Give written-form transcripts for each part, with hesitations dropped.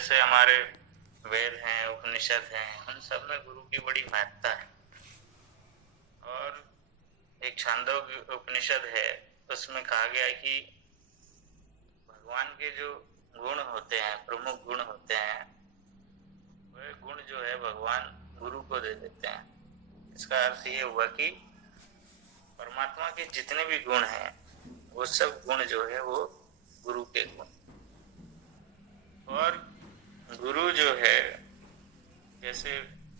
जैसे हमारे वेद हैं, उपनिषद हैं, उन सब में गुरु की बड़ी महत्ता है। और एक छांदोग्य उपनिषद है, उसमें कहा गया है कि भगवान के जो गुण होते हैं, प्रमुख गुण होते हैं, वह गुण जो है भगवान गुरु को दे देते हैं। इसका अर्थ ये हुआ कि परमात्मा के जितने भी गुण हैं, वो सब गुण जो है वो गुरु के गुण। और गुरु जो है, जैसे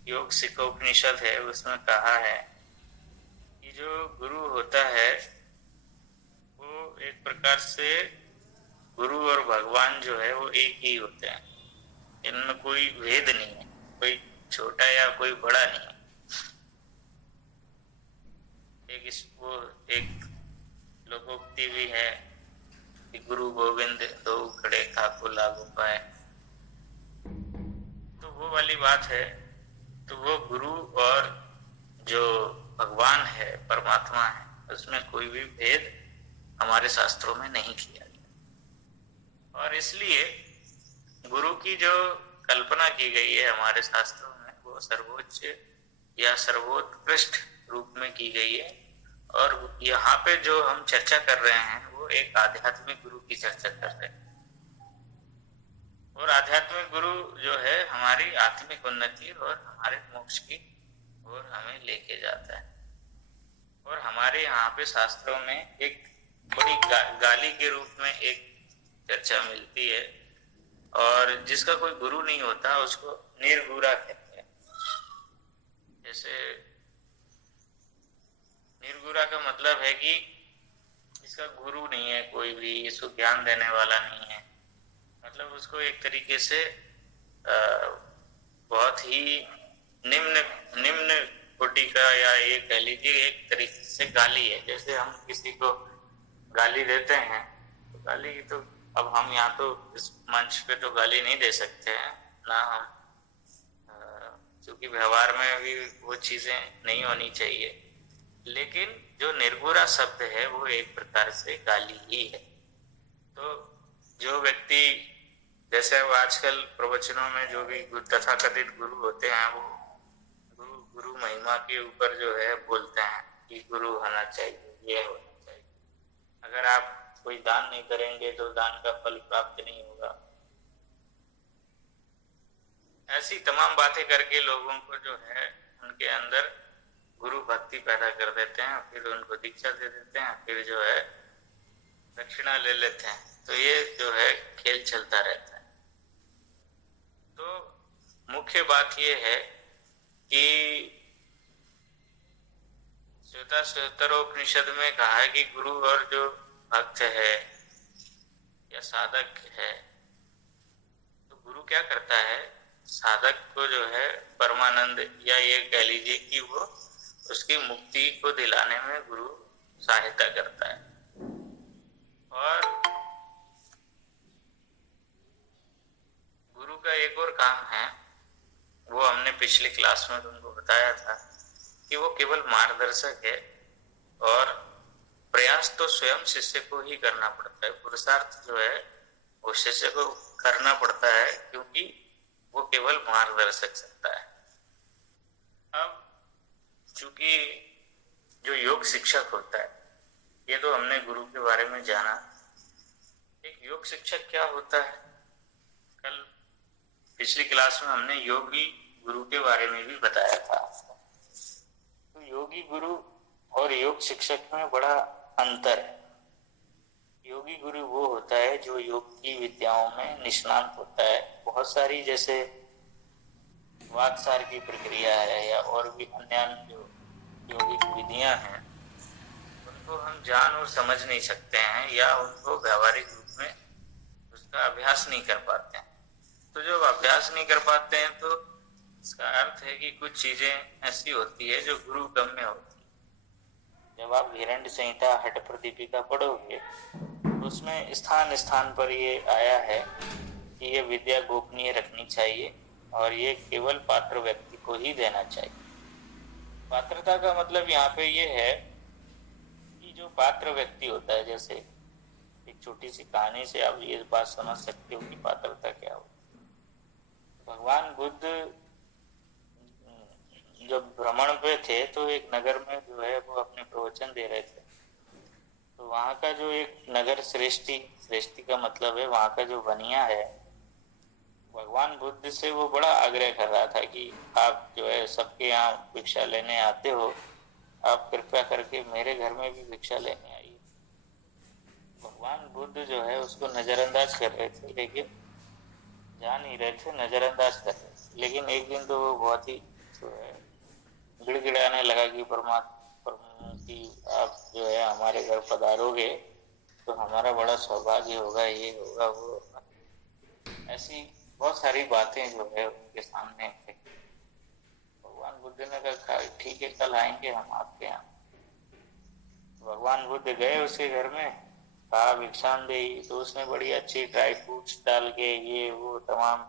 योग सिक्खोपनिषद है, उसमें कहा है कि जो गुरु होता है वो एक प्रकार से गुरु और भगवान जो है वो एक ही होते हैं। इनमें कोई भेद नहीं है, कोई छोटा या कोई बड़ा नहीं है। एक लोकोक्ति भी है कि गुरु गोविंद दो खड़े खाको लागू पाए, तो वो वाली बात है। तो वो गुरु और जो भगवान है, परमात्मा है, उसमें कोई भी भेद हमारे शास्त्रों में नहीं किया गया। और इसलिए गुरु की जो कल्पना की गई है हमारे शास्त्रों में, वो सर्वोच्च या सर्वोत्कृष्ट रूप में की गई है। और यहाँ पे जो हम चर्चा कर रहे हैं वो एक आध्यात्मिक गुरु की चर्चा कर रहे हैं। और आध्यात्मिक गुरु जो है हमारी आत्मिक उन्नति और हमारे मोक्ष की ओर हमें लेके जाता है। और हमारे यहाँ पे शास्त्रों में एक बड़ी गाली के रूप में एक चर्चा मिलती है, और जिसका कोई गुरु नहीं होता उसको निर्गुरा कहते हैं। जैसे निर्गुरा का मतलब है कि इसका गुरु नहीं है, कोई भी इसको ज्ञान देने वाला नहीं है। मतलब उसको एक तरीके से बहुत ही निम्न कोटि का, या ये कह लीजिए एक तरीके से गाली है। जैसे हम किसी को गाली देते हैं, तो गाली की तो अब हम यहाँ तो इस मंच पे तो गाली नहीं दे सकते हैं ना हम, क्योंकि व्यवहार में भी वो चीजें नहीं होनी चाहिए। लेकिन जो निर्गुरा शब्द है वो एक प्रकार से गाली ही है। तो जो व्यक्ति, जैसे अब आजकल प्रवचनों में जो भी तथाकथित गुरु होते हैं, वो गुरु महिमा के ऊपर जो है बोलते हैं कि गुरु होना चाहिए, ये होना चाहिए। अगर आप कोई दान नहीं करेंगे तो दान का फल प्राप्त नहीं होगा। ऐसी तमाम बातें करके लोगों को जो है उनके अंदर गुरु भक्ति पैदा कर देते हैं, फिर उनको दीक्षा दे देते हैं, फिर जो है दक्षिणा ले लेते हैं। तो ये जो है खेल चलता रहता है। तो मुख्य बात ये है कि श्वेताश्वतरोपनिषद में कहा है कि गुरु और जो भक्त है या साधक है, तो गुरु क्या करता है, साधक को जो है परमानंद, या ये कह लीजिए कि वो उसकी मुक्ति को दिलाने में गुरु सहायता करता है। और गुरु का एक और काम है, वो हमने पिछली क्लास में तुमको बताया था कि वो केवल मार्गदर्शक है, और प्रयास तो स्वयं शिष्य को ही करना पड़ता है। पुरुषार्थ जो है वो शिष्य को करना पड़ता है, क्योंकि वो केवल मार्गदर्शक सकता है। अब चूंकि जो योग शिक्षक होता है, ये तो हमने गुरु के बारे में जाना। एक योग शिक्षक क्या होता है, कल पिछली क्लास में हमने योगी गुरु के बारे में भी बताया था। तो योगी गुरु और योग शिक्षक में बड़ा अंतर है। योगी गुरु वो होता है जो योग की विद्याओं में निष्णात होता है। बहुत सारी जैसे वाक्सार की प्रक्रिया है या और भी अन्य जो योगिक विधियां हैं, उनको हम जान और समझ नहीं सकते हैं, या उनको व्यावहारिक रूप में उसका अभ्यास नहीं कर पाते हैं। तो जब अभ्यास नहीं कर पाते हैं तो इसका अर्थ है कि कुछ चीजें ऐसी होती है जो गुरु गम्य होती है। जब आप हिरण्य संहिता हठ प्रदीपिका पढ़ोगे तो उसमें स्थान स्थान पर ये आया है कि ये विद्या गोपनीय रखनी चाहिए, और ये केवल पात्र व्यक्ति को ही देना चाहिए। पात्रता का मतलब यहाँ पे ये है कि जो पात्र व्यक्ति होता है, जैसे एक छोटी सी कहानी से आप ये बात समझ सकते हो कि पात्रता क्या होती है। भगवान बुद्ध जब भ्रमण पे थे तो एक नगर में जो है वो अपने प्रवचन दे रहे थे। तो वहाँ का जो एक नगर श्रेष्ठी, श्रेष्ठी का मतलब है वहाँ का जो बनिया है, भगवान बुद्ध से वो बड़ा आग्रह कर रहा था कि आप जो है सबके यहाँ भिक्षा लेने आते हो, आप कृपया करके मेरे घर में भी भिक्षा लेने आइए। भगवान बुद्ध जो है उसको नजरअंदाज कर रहे थे, लेकिन जान नहीं रहे थे, नजरअंदाज कर रहे थे। लेकिन एक दिन तो वो बहुत ही जो है गिड़गिड़ाने लगा कि परमात्मा कि आप जो है हमारे घर पधारोगे तो हमारा बड़ा सौभाग्य होगा, ये होगा वो। ऐसी बहुत सारी बातें जो है उनके सामने थे। भगवान बुद्ध ने कहा ठीक है, कल आएंगे हम आपके यहाँ। भगवान बुद्ध गए उसके घर में, कहा भिक्षाम दे, तो उसने बड़ी अच्छी ड्राई फ्रूट्स डाल के ये वो तमाम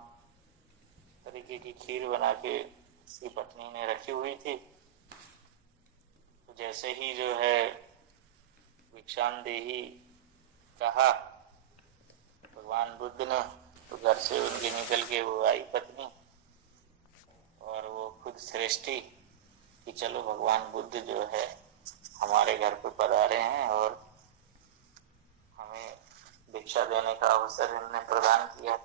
तरीके की खीर बना के उसकी पत्नी ने रखी हुई थी। तो जैसे ही जो है भिक्षाम देही कहा भगवान बुद्ध ने, तो घर से उनके निकल के वो आई पत्नी और वो खुद श्रेष्ठी कि चलो भगवान बुद्ध जो है हमारे घर पे पधारे हैं और हमें भिक्षा देने का अवसर इन्होंने प्रदान किया।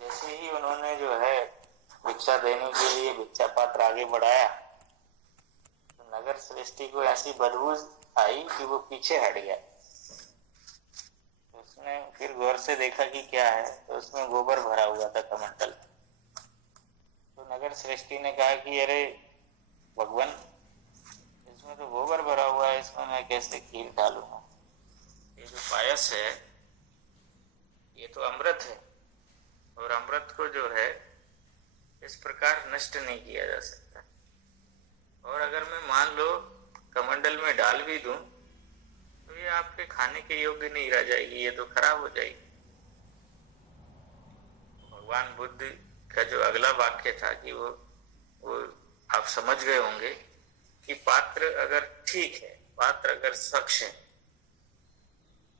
जैसे ही उन्होंने जो है भिक्षा देने के लिए भिक्षा पात्र आगे बढ़ाया तो नगर श्रेष्ठी को ऐसी बदबू आई कि वो पीछे हट गया। उसने फिर गौर से देखा कि क्या है, तो उसमें गोबर भरा हुआ था कमंडल। तो नगर श्रेष्ठी ने कहा कि अरे भगवान, इसमें तो गोबर भरा हुआ है, इसमें मैं कैसे खीर डालूंगा। ये जो पायस है ये तो अमृत है, और अमृत को जो है इस प्रकार नष्ट नहीं किया जा सकता। और अगर मैं मान लो कमंडल में डाल भी दूं तो ये आपके खाने के योग्य नहीं रह जाएगी, ये तो खराब हो जाएगी। भगवान बुद्ध का जो अगला वाक्य था कि वो आप समझ गए होंगे कि पात्र अगर ठीक है, पात्र अगर स्वच्छ है,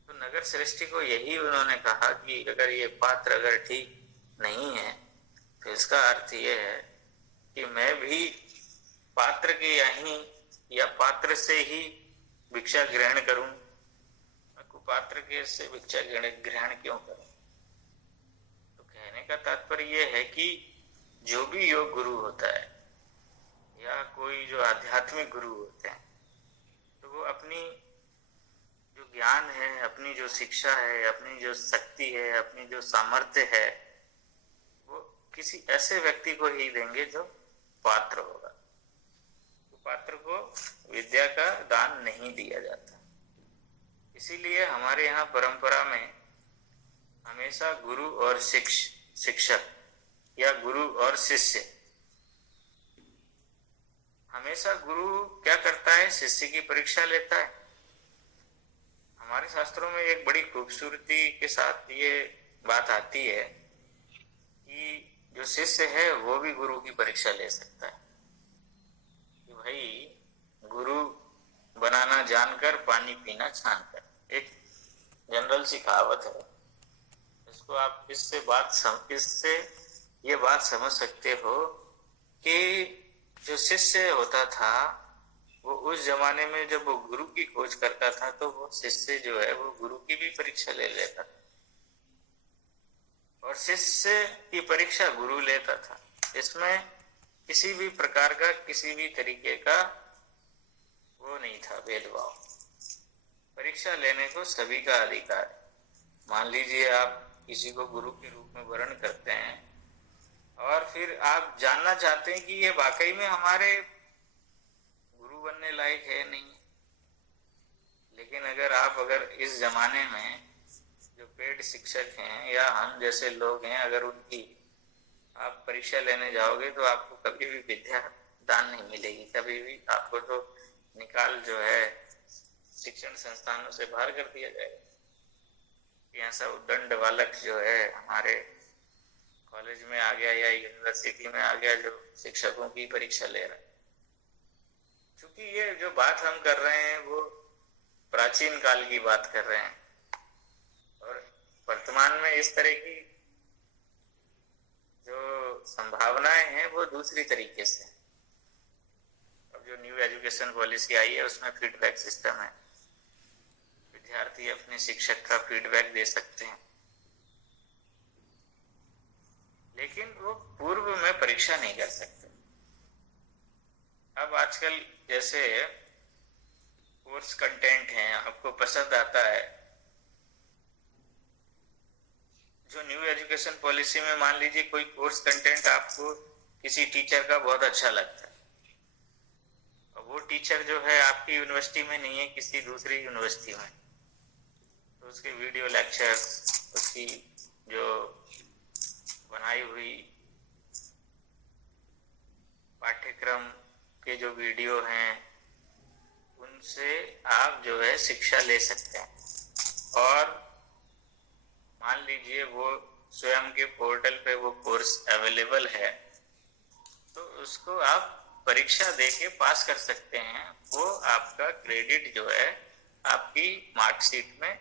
तो नगर श्रेष्ठी को यही उन्होंने कहा कि अगर ये पात्र अगर ठीक नहीं है तो इसका अर्थ ये है कि मैं भी पात्र के यहीं या पात्र से ही भिक्षा ग्रहण करूं, पात्र के से भिक्षा ग्रहण क्यों करूं। तो कहने का तात्पर्य यह है कि जो भी योग गुरु होता है या कोई जो आध्यात्मिक गुरु होते हैं, तो वो अपनी जो ज्ञान है, अपनी जो शिक्षा है, अपनी जो शक्ति है, अपनी जो सामर्थ्य है, वो किसी ऐसे व्यक्ति को ही देंगे जो पात्र होगा। तो पात्र को विद्या का दान नहीं दिया जाता। इसीलिए हमारे यहाँ परंपरा में हमेशा गुरु और शिक्षक या गुरु और शिष्य, हमेशा गुरु क्या करता है, शिष्य की परीक्षा लेता है। हमारे शास्त्रों में एक बड़ी खूबसूरती के साथ ये बात आती है कि जो शिष्य है वो भी गुरु की परीक्षा ले सकता है कि भाई गुरु बनाना जानकर पानी पीना छानकर, एक जनरल सी कहावत है। इसको आप इससे ये बात समझ सकते हो कि जो शिष्य होता था वो उस जमाने में जब वो गुरु की खोज करता था तो वो शिष्य जो है वो गुरु की भी परीक्षा ले लेता था, और शिष्य की परीक्षा गुरु लेता था। इसमें किसी भी प्रकार का, किसी भी तरीके का वो नहीं था भेदभाव। परीक्षा लेने को सभी का अधिकार है। मान लीजिए आप किसी को गुरु के रूप में वर्ण करते हैं और फिर आप जानना चाहते हैं कि ये वाकई में हमारे गुरु बनने लायक है नहीं। लेकिन अगर इस जमाने में जो पेड शिक्षक हैं या हम जैसे लोग हैं, अगर उनकी आप परीक्षा लेने जाओगे तो आपको कभी भी विद्या दान नहीं मिलेगी। कभी भी आपको तो निकाल जो है शिक्षण संस्थानों से बाहर कर दिया जाएगा। ऐसा उद्दंड बालक जो है हमारे कॉलेज में आ गया या यूनिवर्सिटी में आ गया जो शिक्षकों की परीक्षा ले रहा है। क्योंकि ये जो बात हम कर रहे हैं वो प्राचीन काल की बात कर रहे हैं, और वर्तमान में इस तरह की जो संभावनाएं हैं वो दूसरी तरीके से। अब जो न्यू एजुकेशन पॉलिसी आई है उसमें फीडबैक सिस्टम है, विद्यार्थी अपने शिक्षक का फीडबैक दे सकते हैं, लेकिन वो पूर्व में परीक्षा नहीं कर सकते। अब आजकल जैसे कोर्स कंटेंट है, आपको पसंद आता है, जो न्यू एजुकेशन पॉलिसी में मान लीजिए कोई कोर्स कंटेंट आपको किसी टीचर का बहुत अच्छा लगता है, और वो टीचर जो है आपकी यूनिवर्सिटी में नहीं है, किसी दूसरी यूनिवर्सिटी में, तो उसके वीडियो लेक्चर, उसकी जो बनाई हुई पाठ्यक्रम के जो वीडियो हैं, उनसे आप जो है शिक्षा ले सकते हैं। और मान लीजिए वो स्वयं के पोर्टल पे वो कोर्स अवेलेबल है, तो उसको आप परीक्षा देके पास कर सकते हैं। वो आपका क्रेडिट जो है आपकी मार्कशीट में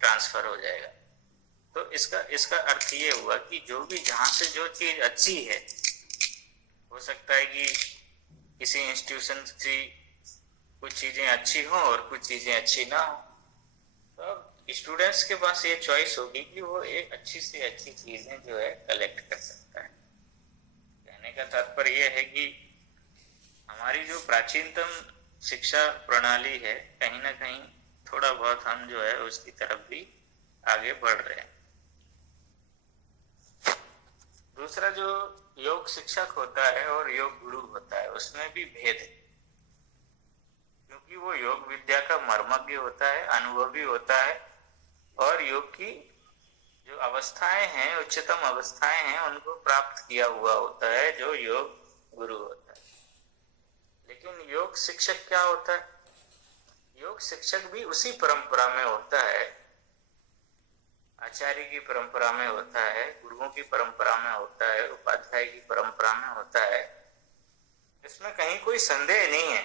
ट्रांसफर हो जाएगा। तो इसका अर्थ ये हुआ कि जो भी जहां से जो चीज अच्छी है, हो सकता है कि किसी इंस्टीट्यूशन की कुछ चीजें अच्छी हो और कुछ चीजें अच्छी ना हो, तो स्टूडेंट्स के पास ये चॉइस होगी कि वो एक अच्छी से अच्छी चीजें जो है कलेक्ट कर सकता है। कहने का तात्पर्य यह है कि हमारी जो प्राचीनतम शिक्षा प्रणाली है, कहीं ना कहीं थोड़ा बहुत हम जो है उसकी तरफ भी आगे बढ़ रहे हैं। दूसरा, जो योग शिक्षक होता है और योग गुरु होता है, उसमें भी भेद है, क्योंकि वो योग विद्या का मर्मज्ञ होता है, अनुभवी होता है, और योग की जो अवस्थाएं हैं, उच्चतम अवस्थाएं हैं, उनको प्राप्त किया हुआ होता है, जो योग गुरु होता है। लेकिन योग शिक्षक क्या होता है? योग शिक्षक भी उसी परंपरा में होता है, आचार्य की परंपरा में होता है, गुरुओं की परंपरा में होता है, उपाध्याय की परंपरा में होता है। इसमें कहीं कोई संदेह नहीं है।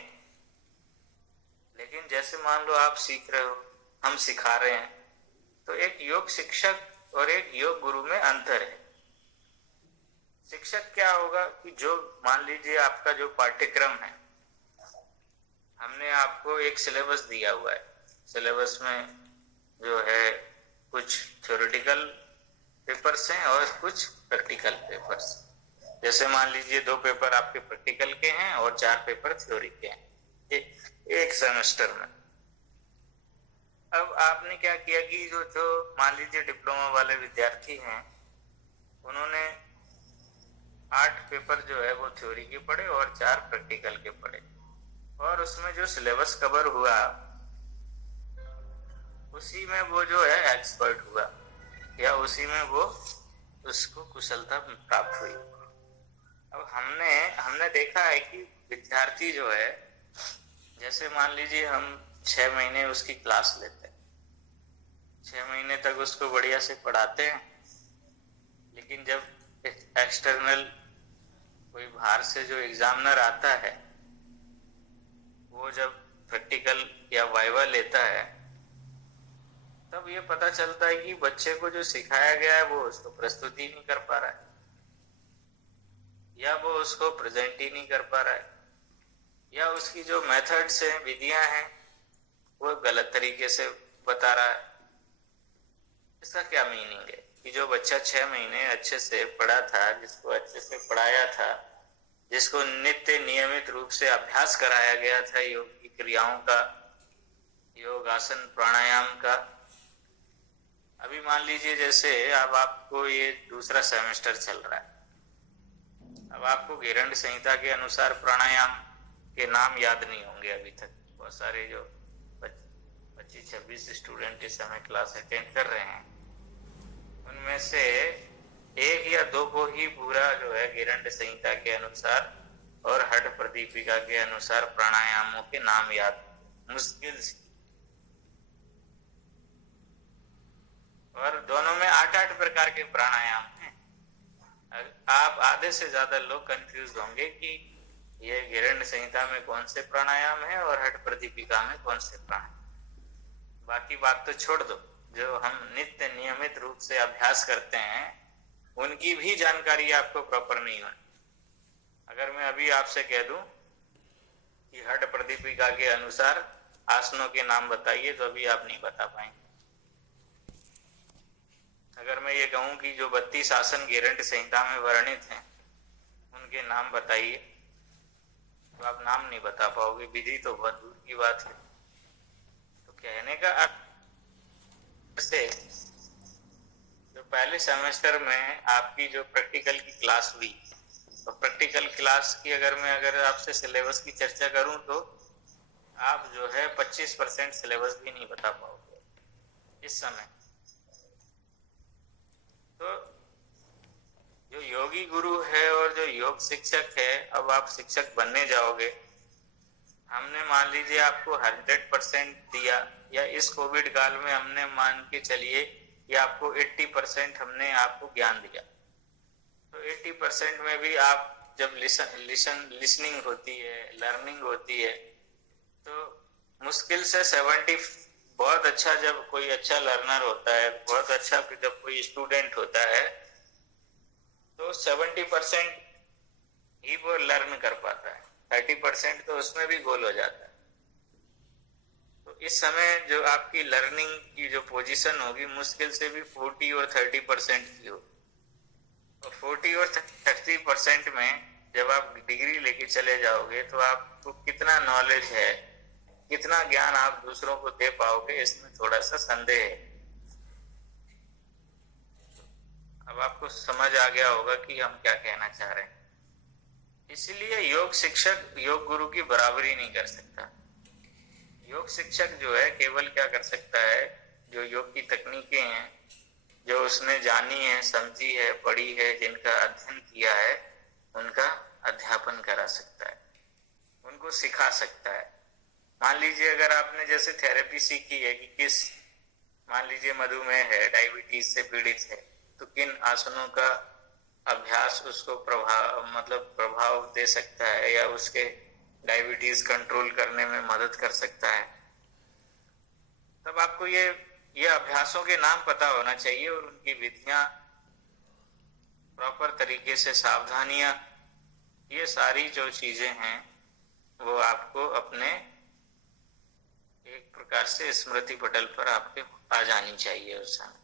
लेकिन जैसे मान लो आप सीख रहे हो, हम सिखा रहे हैं, तो एक योग शिक्षक और एक योग गुरु में अंतर है। शिक्षक क्या होगा कि जो मान लीजिए आपका जो पाठ्यक्रम है, हमने आपको एक सिलेबस दिया हुआ है, सिलेबस में जो है कुछ थ्योरेटिकल पेपर्स हैं और कुछ प्रैक्टिकल पेपर्स। जैसे मान लीजिए 2 पेपर आपके प्रैक्टिकल के हैं और 4 पेपर थ्योरी के हैं एक सेमेस्टर में। अब आपने क्या किया कि जो मान लीजिए डिप्लोमा वाले विद्यार्थी हैं, उन्होंने 8 पेपर जो है वो थ्योरी के पढ़े और 4 प्रैक्टिकल के पढ़े, और उसमें जो सिलेबस कवर हुआ उसी में वो जो है एक्सपर्ट हुआ, या उसी में वो उसको कुशलता प्राप्त हुई। अब हमने देखा है कि विद्यार्थी जो है, जैसे मान लीजिए हम 6 महीने उसकी क्लास लेते हैं, 6 महीने तक उसको बढ़िया से पढ़ाते हैं, लेकिन जब एक्सटर्नल कोई बाहर से जो एग्जामिनर आता है, वो जब प्रैक्टिकल या वाइवा लेता है, तब ये पता चलता है कि बच्चे को जो सिखाया गया है वो उसको प्रस्तुति नहीं कर पा रहा है, या वो उसको प्रेजेंट ही नहीं कर पा रहा है, या उसकी जो मेथड्स हैं, विधियां हैं, वो गलत तरीके से बता रहा है। इसका क्या मीनिंग है कि जो बच्चा 6 महीने अच्छे से पढ़ा था, जिसको अच्छे से पढ़ाया था, जिसको नित्य नियमित रूप से अभ्यास कराया गया था योग की क्रियाओं का, योग आसन प्राणायाम का, अभी मान लीजिए जैसे अब आपको ये दूसरा सेमेस्टर चल रहा है, अब आपको गेरंड संहिता के अनुसार प्राणायाम के नाम याद नहीं होंगे अभी तक। बहुत सारे जो 25-26 स्टूडेंट इस समय क्लास अटेंड कर रहे हैं, उनमें से 1 या 2 को ही पूरा जो है गेरंड संहिता के अनुसार और हठ प्रदीपिका के अनुसार प्राणायामों के नाम याद मुश्किल से, और दोनों में 8-8 प्रकार के प्राणायाम हैं। आप आधे से ज्यादा लोग कंफ्यूज होंगे कि ये गेरंड संहिता में कौन से प्राणायाम है और हठ प्रदीपिका में कौन से प्राणायाम। बाकी बात तो छोड़ दो, जो हम नित्य नियमित रूप से अभ्यास करते हैं उनकी भी जानकारी आपको प्रॉपर नहीं है। अगर मैं अभी आपसे कह दूं कि हठ प्रदीपिका के अनुसार आसनों के नाम बताइए, तो अभी आप नहीं बता पाएंगे। अगर मैं ये कहूं कि जो 32 आसन गेरंट संहिता में वर्णित हैं उनके नाम बताइए, तो आप नाम नहीं बता पाओगे, विधि तो बहुत दूर की बात है। तो कहने का अर्थ से जो पहले सेमेस्टर में आपकी जो प्रैक्टिकल की क्लास हुई, तो प्रैक्टिकल क्लास की अगर आपसे सिलेबस की चर्चा करूं तो आप जो है 25% सिलेबस भी नहीं बता पाओगे इस समय। तो जो योगी गुरु है और जो योग शिक्षक है, अब आप शिक्षक बनने जाओगे, हमने मान लीजिए आपको 100% दिया, या इस कोविड काल में हमने मान के चलिए कि आपको 80% हमने आपको ज्ञान दिया, तो 80% में भी आप जब लिसनिंग होती है, लर्निंग होती है, तो मुश्किल से 70, बहुत अच्छा जब कोई अच्छा लर्नर होता है, बहुत अच्छा जब कोई स्टूडेंट होता है, तो 70% ही वो लर्न कर पाता है, 30% तो उसमें भी गोल हो जाता है। तो इस समय जो आपकी लर्निंग की जो पोजीशन होगी, मुश्किल से भी 40 और 30% की हो। तो 40 और 30% में जब आप डिग्री लेके चले जाओगे, तो आपको कितना नॉलेज है, कितना ज्ञान आप दूसरों को दे पाओगे, इसमें थोड़ा सा संदेह है। अब आपको समझ आ गया होगा कि हम क्या कहना चाह रहे हैं। इसलिए योग शिक्षक योग गुरु की बराबरी नहीं कर सकता। योग शिक्षक जो है केवल क्या कर सकता है, जो योग की तकनीकें हैं, जो उसने जानी है, समझी है, पढ़ी है, जिनका अध्ययन किया है, उनका अध्यापन करा सकता है, उनको सिखा सकता है। मान लीजिए अगर आपने जैसे थेरेपी सीखी है कि मान लीजिए मधुमेह है, डायबिटीज से पीड़ित है, तो किन आसनों का अभ्यास उसको प्रभाव दे सकता है, या उसके डायबिटीज कंट्रोल करने में मदद कर सकता है, तब आपको ये अभ्यासों के नाम पता होना चाहिए, और उनकी विधियां, प्रॉपर तरीके से सावधानियां, ये सारी जो चीजें हैं वो आपको अपने एक प्रकार से स्मृति पटल पर आपके आ जानी चाहिए उस समय।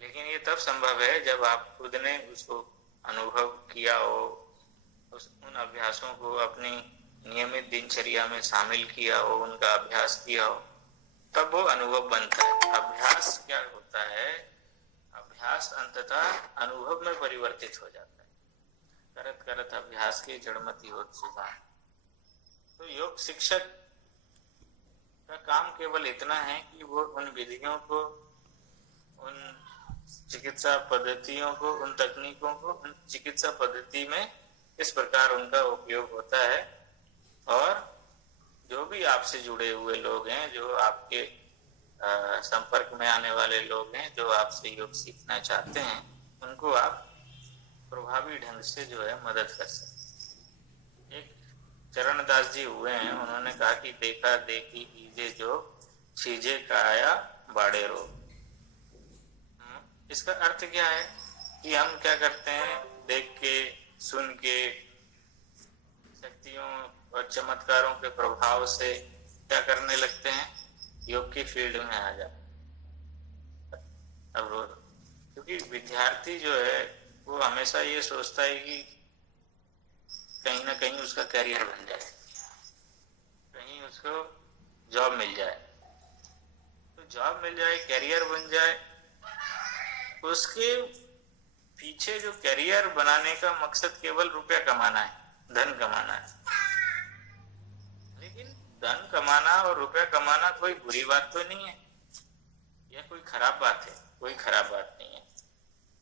लेकिन ये तब संभव है जब आप खुद ने उसको अनुभव किया हो, उन अभ्यासों को अपनी नियमित दिनचर्या में शामिल किया हो, उनका अभ्यास किया हो, तब वो अनुभव बनता है। अभ्यास क्या होता है, अभ्यास अंततः अनुभव में परिवर्तित हो जाता है। करत करत अभ्यास की जड़मति होत सुजान। तो योग शिक्षक का काम केवल इतना है कि वो उन विधियों को, उन चिकित्सा पद्धतियों को, उन तकनीकों को, उन चिकित्सा पद्धति में इस प्रकार उनका उपयोग होता है, और जो भी आपसे जुड़े हुए लोग हैं, जो आपके संपर्क में आने वाले लोग हैं, जो आपसे योग सीखना चाहते हैं, उनको आप प्रभावी ढंग से जो है मदद कर सकते। एक चरणदास जी हुए हैं, उन्होंने कहा कि देखा देखी कीजे जो चीजे काया बाड़े रो। इसका अर्थ क्या है कि हम क्या करते हैं, देख के, सुन के, शक्तियों और चमत्कारों के प्रभाव से क्या करने लगते हैं, योग की फील्ड में आ जाते। अब क्योंकि विद्यार्थी जो है वो हमेशा ये सोचता है कि कहीं ना कहीं उसका करियर बन जाए, कहीं उसको जॉब मिल जाए। तो जॉब मिल जाए, करियर बन जाए, उसके पीछे जो करियर बनाने का मकसद केवल रुपया कमाना है, धन कमाना है। लेकिन धन कमाना और रुपया कमाना कोई बुरी बात तो नहीं है, या कोई खराब बात है, कोई खराब बात नहीं है।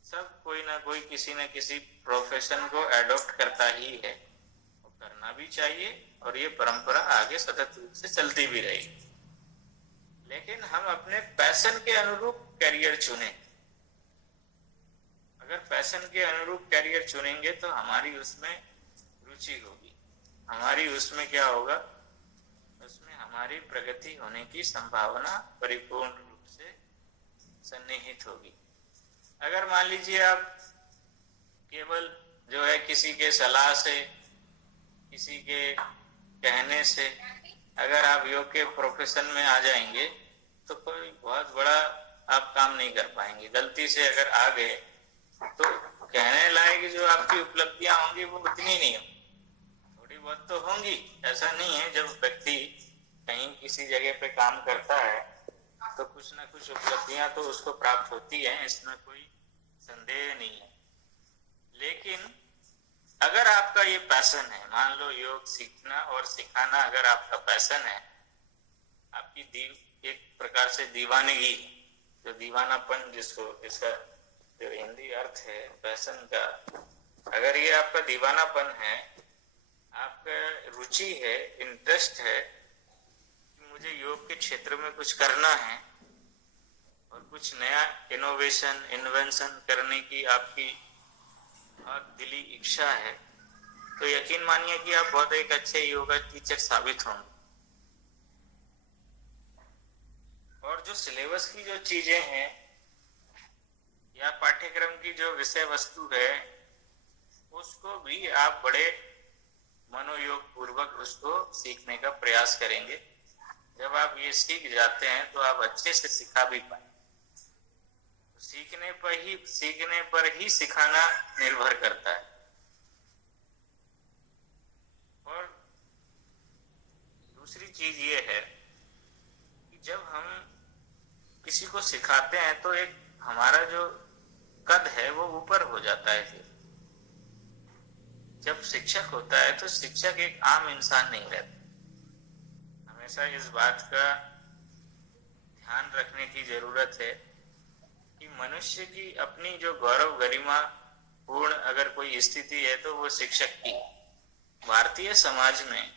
सब कोई ना कोई किसी न किसी प्रोफेशन को एडॉप्ट करता ही है, और करना भी चाहिए, और ये परंपरा आगे सतत रूप से चलती भी रहेगी। लेकिन हम अपने पैशन के अनुरूप करियर चुने। अगर पैशन के अनुरूप करियर चुनेंगे तो हमारी उसमें रुचि होगी, हमारी उसमें क्या होगा, उसमें हमारी प्रगति होने की संभावना परिपूर्ण रूप से सन्निहित होगी। अगर मान लीजिए आप केवल जो है किसी के सलाह से, किसी के कहने से अगर आप योग के प्रोफेशन में आ जाएंगे तो कोई बहुत बड़ा आप काम नहीं कर पाएंगे। गलती से अगर आ गए तो कहने लायक जो आपकी उपलब्धियां होंगी वो उतनी नहीं होंगी, थोड़ी बहुत तो होंगी। ऐसा नहीं है, जब व्यक्ति कहीं किसी जगह पे काम करता है तो कुछ ना कुछ उपलब्धियां तो उसको प्राप्त होती है, इसमें कोई संदेह नहीं है। लेकिन अगर आपका ये पैशन है, मान लो योग सीखना और सिखाना अगर आपका पैशन है, आपकी एक प्रकार से दीवानगी, जो दीवानापन जिसको, इसका जो हिंदी अर्थ है पैशन का, अगर ये आपका दीवानापन है, आपका रुचि है, इंटरेस्ट है कि मुझे योग के क्षेत्र में कुछ करना है और कुछ नया इनोवेशन, इन्वेंशन करने की आपकी और दिली इच्छा है, तो यकीन मानिए कि आप बहुत एक अच्छे योगा टीचर साबित होंगे। और जो सिलेबस की जो चीजें हैं या पाठ्यक्रम की जो विषय वस्तु है, उसको भी आप बड़े मनोयोग पूर्वक उसको सीखने का प्रयास करेंगे। जब आप ये सीख जाते हैं तो आप अच्छे से सिखा भी पाए। सीखने पर ही सिखाना निर्भर करता है। और दूसरी चीज ये है कि जब हम किसी को सिखाते हैं तो एक हमारा जो कद है वो ऊपर हो जाता है। फिर जब शिक्षक होता है तो शिक्षक एक आम इंसान नहीं रहता। हमेशा इस बात का ध्यान रखने की जरूरत है कि मनुष्य की अपनी जो गौरव गरिमा पूर्ण अगर कोई स्थिति है तो वो शिक्षक की। भारतीय समाज में,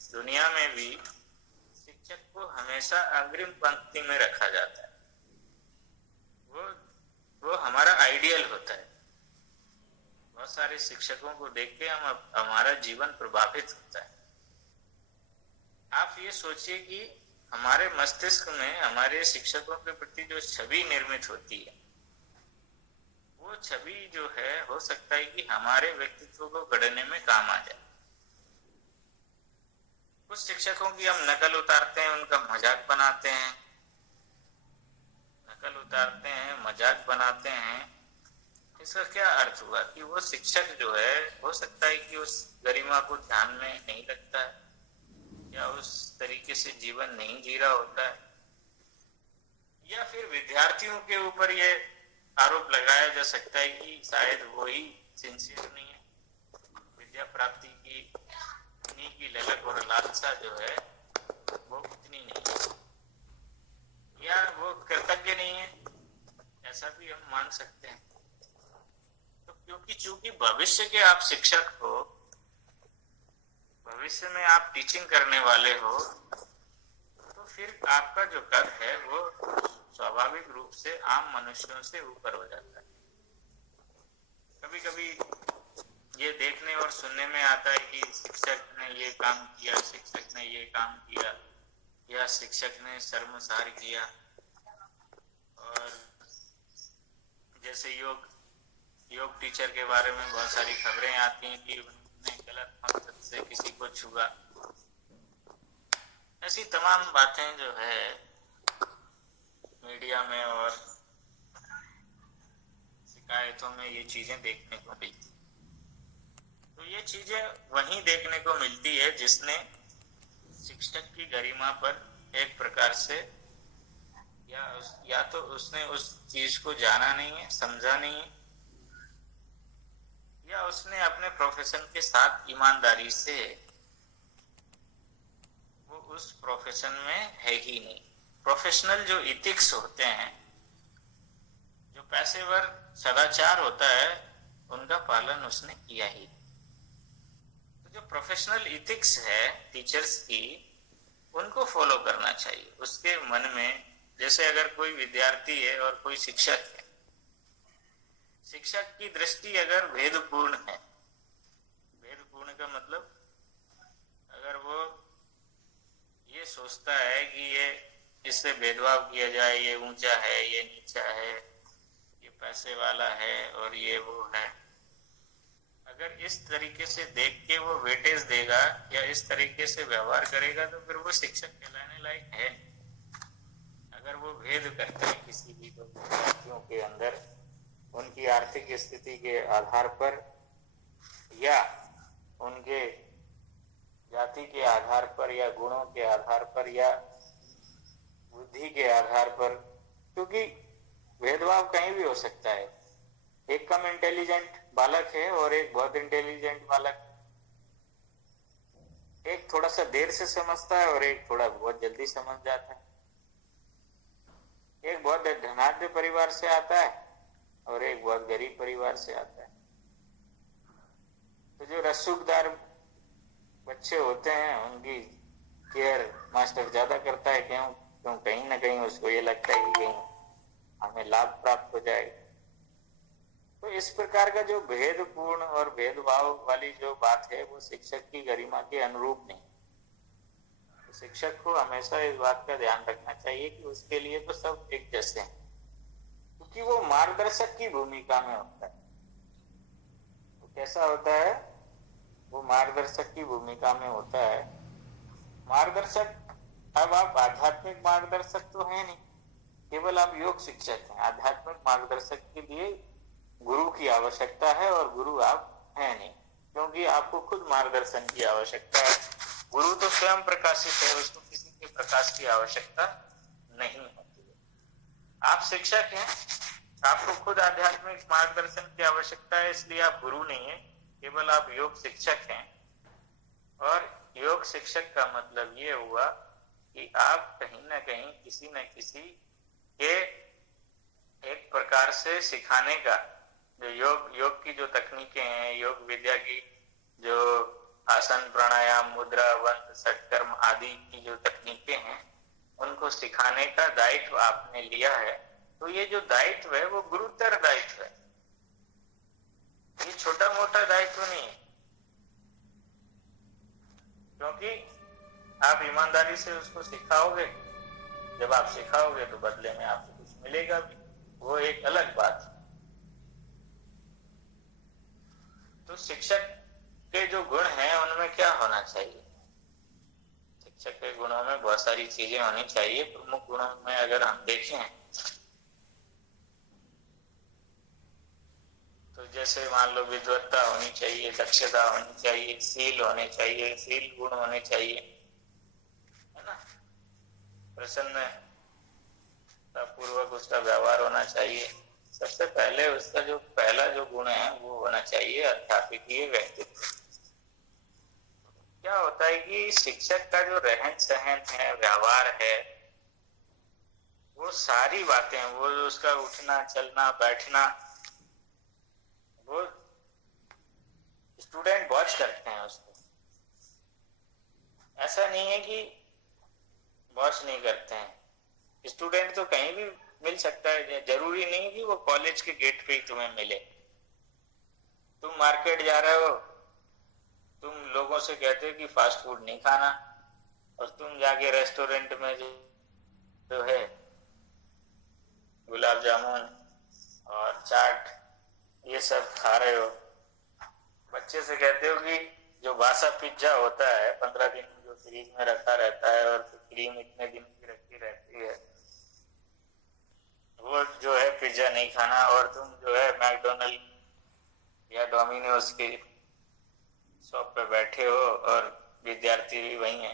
दुनिया में भी शिक्षक को हमेशा अग्रिम पंक्ति में रखा जाता है। वो हमारा आइडियल होता है। बहुत सारे शिक्षकों को देख के हमारा जीवन प्रभावित होता है। आप ये सोचिए कि हमारे मस्तिष्क में हमारे शिक्षकों के प्रति जो छवि निर्मित होती है, वो छवि जो है हो सकता है कि हमारे व्यक्तित्व को गढ़ने में काम आ जाए। कुछ शिक्षकों की हम नकल उतारते हैं, उनका मजाक बनाते हैं, मजाक बनाते हैं। इसका क्या अर्थ हुआ कि वो शिक्षक जो है हो सकता है कि उस गरिमा को ध्यान में नहीं रखता है या उस तरीके से जीवन नहीं जी रहा होता है, या फिर विद्यार्थियों के ऊपर ये आरोप लगाया जा सकता है कि शायद वो ही सिंसियर नहीं है, विद्या प्राप्ति की उन्हीं की ललक और लालसा जो है वो उतनी नहीं है, या वो कृतज्ञ नहीं है, ऐसा भी हम मान सकते हैं। तो क्योंकि चूंकि भविष्य के आप शिक्षक हो, भविष्य में आप टीचिंग करने वाले हो, तो फिर आपका जो कद है वो स्वाभाविक रूप से आम मनुष्यों से ऊपर हो जाता है। कभी कभी ये देखने और सुनने में आता है कि शिक्षक ने ये काम किया, शिक्षक ने ये काम किया, या शिक्षक ने शर्मसार किया। और जैसे योग टीचर के बारे में बहुत सारी खबरें आती हैं कि उन्होंने गलत मकसद से किसी को छुआ। ऐसी तमाम बातें जो है मीडिया में और शिकायतों में ये चीजें देखने को मिलती। तो ये चीजें वहीं देखने को मिलती है जिसने शिक्षक की गरिमा पर एक प्रकार से या तो उसने उस चीज को जाना नहीं है, समझा नहीं है, या उसने अपने प्रोफेशन के साथ ईमानदारी से वो उस प्रोफेशन में है ही नहीं। प्रोफेशनल जो इथिक्स होते हैं, जो पेशेवर सदाचार होता है, उनका पालन उसने किया ही। तो जो प्रोफेशनल इथिक्स है टीचर्स की, उनको फॉलो करना चाहिए। उसके मन में, जैसे अगर कोई विद्यार्थी है और कोई शिक्षक है, शिक्षक की दृष्टि अगर भेदपूर्ण है, भेदपूर्ण का मतलब अगर वो ये सोचता है कि ये इससे भेदभाव किया जाए, ये ऊंचा है, ये नीचा है, ये पैसे वाला है और ये वो है, अगर इस तरीके से देख के वो वेटेज देगा या इस तरीके से व्यवहार करेगा तो फिर वो शिक्षक कहलाने लायक है। अगर वो भेद करते हैं किसी भी विद्यार्थियों के अंदर उनकी आर्थिक स्थिति के आधार पर या उनके जाति के आधार पर या गुणों के आधार पर या बुद्धि के आधार पर, क्योंकि भेदभाव कहीं भी हो सकता है। एक कम इंटेलिजेंट बालक है और एक बहुत इंटेलिजेंट बालक, एक थोड़ा सा देर से समझता है और एक थोड़ा बहुत जल्दी समझ जाता है, एक बहुत धनाढ्य परिवार से आता है और एक बहुत गरीब परिवार से आता है। तो जो रसूखदार बच्चे होते हैं उनकी केयर मास्टर ज्यादा करता है, क्यों? कहीं ना कहीं उसको ये लगता है कि कहीं हमें लाभ प्राप्त हो जाए। तो इस प्रकार का जो भेदपूर्ण और भेदभाव वाली जो बात है वो शिक्षक की गरिमा के अनुरूप नहीं। तो शिक्षक को हमेशा इस बात का ध्यान रखना चाहिए कि उसके लिए तो सब एक जैसे हैं, क्योंकि वो मार्गदर्शक की भूमिका में होता है। तो कैसा होता है? वो मार्गदर्शक की भूमिका में होता है। मार्गदर्शक, अब आप आध्यात्मिक मार्गदर्शक तो है नहीं, केवल आप योग शिक्षक हैं। आध्यात्मिक मार्गदर्शक के लिए गुरु की आवश्यकता है और गुरु आप हैं नहीं, क्योंकि आपको खुद मार्गदर्शन की आवश्यकता है। गुरु तो स्वयं प्रकाशित है, उसको किसी के प्रकाश की आवश्यकता नहीं होती है। आप शिक्षक हैं, आपको खुद आध्यात्मिक मार्गदर्शन की आवश्यकता है, इसलिए आप गुरु नहीं है, केवल आप योग शिक्षक हैं। और योग शिक्षक का मतलब ये हुआ कि आप कहीं ना कहीं किसी न किसी के एक प्रकार से सिखाने का, जो योग की जो तकनीकें हैं, योग विद्या की जो आसन प्राणायाम मुद्रा वंद षटकर्म आदि की जो तकनीकें हैं, उनको सिखाने का दायित्व आपने लिया है। तो ये जो दायित्व है वो गुरुतर दायित्व है, ये छोटा मोटा दायित्व नहीं है। क्योंकि आप ईमानदारी से उसको सिखाओगे, जब आप सिखाओगे तो बदले में आपको कुछ मिलेगा भी, वो एक अलग बात है। तो शिक्षक के जो गुण हैं उनमें क्या होना चाहिए? शिक्षक के गुणों में बहुत सारी चीजें होनी चाहिए। प्रमुख गुणों में अगर हम देखें तो जैसे मान लो विद्वत्ता होनी चाहिए, दक्षता होनी चाहिए, शील होने चाहिए, शील गुण होने चाहिए, है ना। प्रसन्नता पूर्वक उसका व्यवहार होना चाहिए। सबसे पहले उसका जो पहला जो गुण है वो होना चाहिए अध्यापकीय व्यक्तित्व। क्या होता है कि शिक्षक का जो रहन सहन है, व्यवहार है, वो सारी बातें, वो उसका उठना चलना बैठना, वो स्टूडेंट वॉच करते हैं उसको। ऐसा नहीं है कि वॉच नहीं करते हैं। स्टूडेंट तो कहीं भी मिल सकता है, जरूरी नहीं कि वो कॉलेज के गेट पे ही तुम्हें मिले। तुम मार्केट जा रहे हो, तुम लोगों से कहते हो कि फास्ट फूड नहीं खाना, और तुम जाके रेस्टोरेंट में जो है गुलाब जामुन और चाट ये सब खा रहे हो। बच्चे से कहते हो कि जो बासा पिज्जा होता है 15 दिन जो फ्रीज में रखा रहता है और क्रीम इतने दिन की रखी रहती है, वो जो है पिज्जा नहीं खाना, और तुम जो है मैकडोनल्ड या डोमिनोज की शॉप पे बैठे हो और विद्यार्थी भी वही है।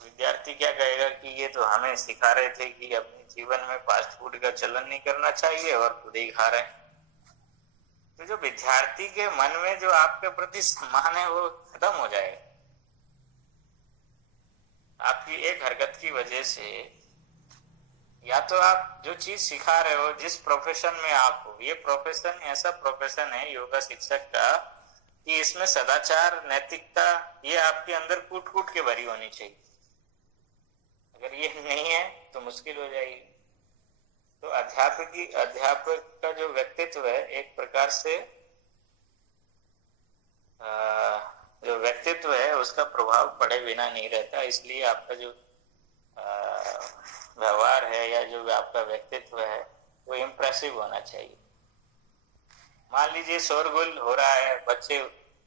विद्यार्थी क्या कहेगा कि ये तो हमें सिखा रहे थे कि अपने जीवन में फास्ट फूड का चलन नहीं करना चाहिए और खुद ही खा रहे हैं। तो जो विद्यार्थी के मन में जो आपके प्रति सम्मान है वो खत्म हो जाएगा। आपकी एक हरकत की वजह से, या तो आप जो चीज सिखा रहे हो, जिस प्रोफेशन में आप हो, ये प्रोफेशन ऐसा प्रोफेशन है योगा शिक्षक का कि इसमें सदाचार नैतिकता ये आपके अंदर कूट कूट के भरी होनी चाहिए। अगर ये नहीं है तो मुश्किल हो जाएगी। तो अध्यापक का जो व्यक्तित्व है एक प्रकार से जो व्यक्तित्व है उसका प्रभाव पड़े बिना नहीं रहता। इसलिए आपका जो व्यवहार है या जो आपका व्यक्तित्व है वो इम्प्रेसिव होना चाहिए। मान लीजिए शोरगुल हो रहा है, बच्चे